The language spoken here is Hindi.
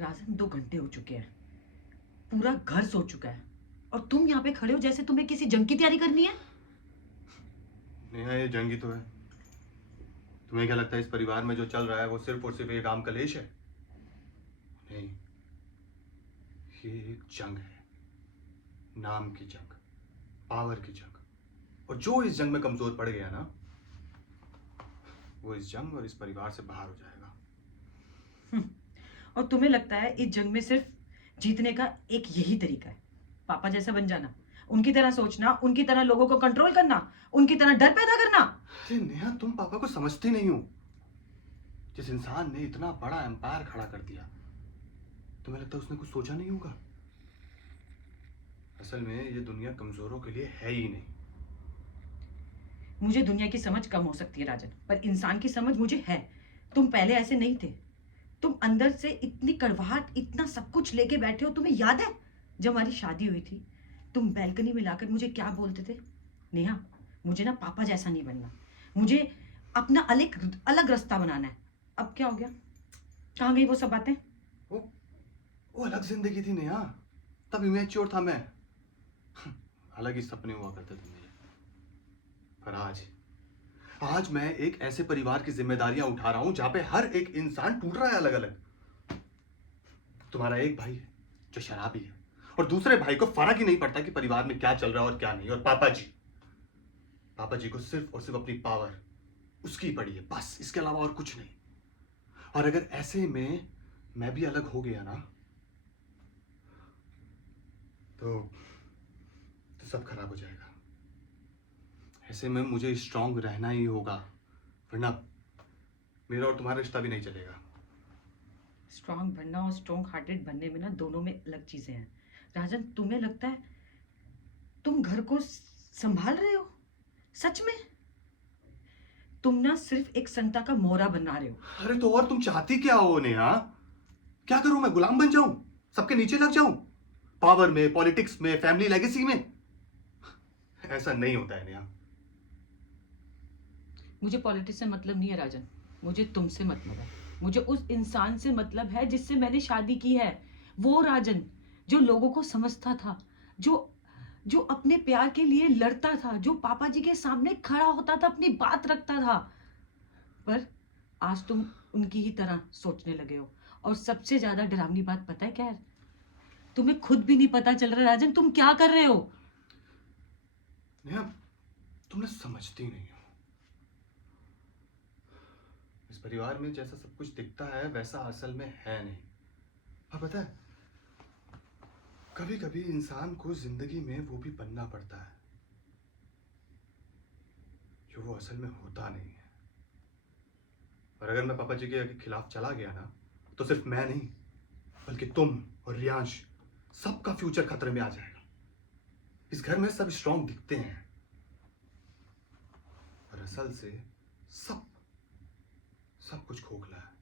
राजन 2 घंटे हो चुके हैं। पूरा घर सो चुका है और तुम यहाँ पे खड़े हो जैसे तुम्हें किसी जंग की तैयारी करनी है। नेहा, ये जंग ही तो है। तुम्हें क्या लगता है इस परिवार में जो चल रहा है वो सिर्फ और सिर्फ एक आम कलेश है? नहीं, ये एक जंग है। नाम की जंग, पावर की जंग। और जो इस जंग में कमजोर पड़ गया ना, वो इस जंग और इस परिवार से बाहर हो जाएगा। और तुम्हें लगता है इस जंग में सिर्फ जीतने का एक यही तरीका है, पापा जैसा बन जाना, उनकी तरह सोचना, उनकी तरह लोगों को कंट्रोल करना, उनकी तरह डर पैदा करना। अरे नेहा, तुम पापा को समझती नहीं हो। जिस इंसान ने इतना बड़ा एम्पायर खड़ा कर दिया, तुम्हें लगता है उसने कुछ सोचा नहीं होगा? असल में ये दुनिया कमजोरों के लिए है ही नहीं। मुझे दुनिया की समझ कम हो सकती है राजन, पर इंसान की समझ मुझे है। तुम पहले ऐसे नहीं थे। तुम अंदर से इतनी कड़वाहट, इतना सब कुछ लेके बैठे हो। तुम्हें याद है जब हमारी शादी हुई थी, तुम बैल्कनी में लाकर मुझे क्या बोलते थे? नेहा, मुझे ना पापा जैसा नहीं बनना, मुझे अपना अलग अलग रास्ता बनाना है। अब क्या हो गया? कहाँ गई वो सब बातें? वो वो अलग जिंदगी थी नेहा, तब इमेच्योर था मैं। अलग ही सपने हुआ करते थे मेरे। पर आज आज मैं एक ऐसे परिवार की जिम्मेदारियां उठा रहा हूं जहां पे हर एक इंसान टूट रहा है अलग अलग। तुम्हारा एक भाई है जो शराबी है, और दूसरे भाई को फर्क ही नहीं पड़ता कि परिवार में क्या चल रहा है और क्या नहीं। और पापा जी को सिर्फ और सिर्फ अपनी पावर उसकी पड़ी है, बस, इसके अलावा और कुछ नहीं। और अगर ऐसे में मैं भी अलग हो गया ना, तो सब खराब हो जाएगा। ऐसे में मुझे स्ट्रांग रहना ही होगा, वरना मेरा और तुम्हारा रिश्ता भी नहीं चलेगा। स्ट्रांग बनना और स्ट्रांग हार्टेड बनने में ना दोनों में अलग चीजें हैं। राजन, तुम्हें लगता है तुम घर को संभाल रहे हो? सच में? तुम ना सिर्फ एक संता का मोहरा बना रहे हो। अरे तो और तुम चाहती क्या हो नेहा? क्या करूं मैं? गुलाम बन जाऊं? सबके नीचे लग जाऊं? पावर में, पॉलिटिक्स में, फैमिली लेगेसी में? ऐसा नहीं होता है नेहा। मुझे पॉलिटिक्स से मतलब नहीं है राजन, मुझे तुमसे मतलब है। मुझे उस इंसान से मतलब है जिससे मैंने शादी की है। वो राजन जो लोगों को समझता था, जो जो अपने प्यार के लिए लड़ता था, जो पापा जी के सामने खड़ा होता था, अपनी बात रखता था। पर आज तुम उनकी ही तरह सोचने लगे हो। और सबसे ज्यादा डरावनी बात पता है क्या है? तुम्हें खुद भी नहीं पता चल रहा राजन तुम क्या कर रहे हो। नेहा, तुम ना समझती नहीं हो। इस परिवार में जैसा सब कुछ दिखता है वैसा असल में है नहीं। और पता है, कभी कभी इंसान को जिंदगी में वो भी बनना पड़ता है जो वो असल में होता नहीं है। और अगर मैं पापा जी के खिलाफ चला गया ना, तो सिर्फ मैं नहीं, बल्कि तुम और रियांश, सबका फ्यूचर खतरे में आ जाएगा। इस घर में सब स्ट्रांग दिखते हैं, और असल से सब सब कुछ खोखला है।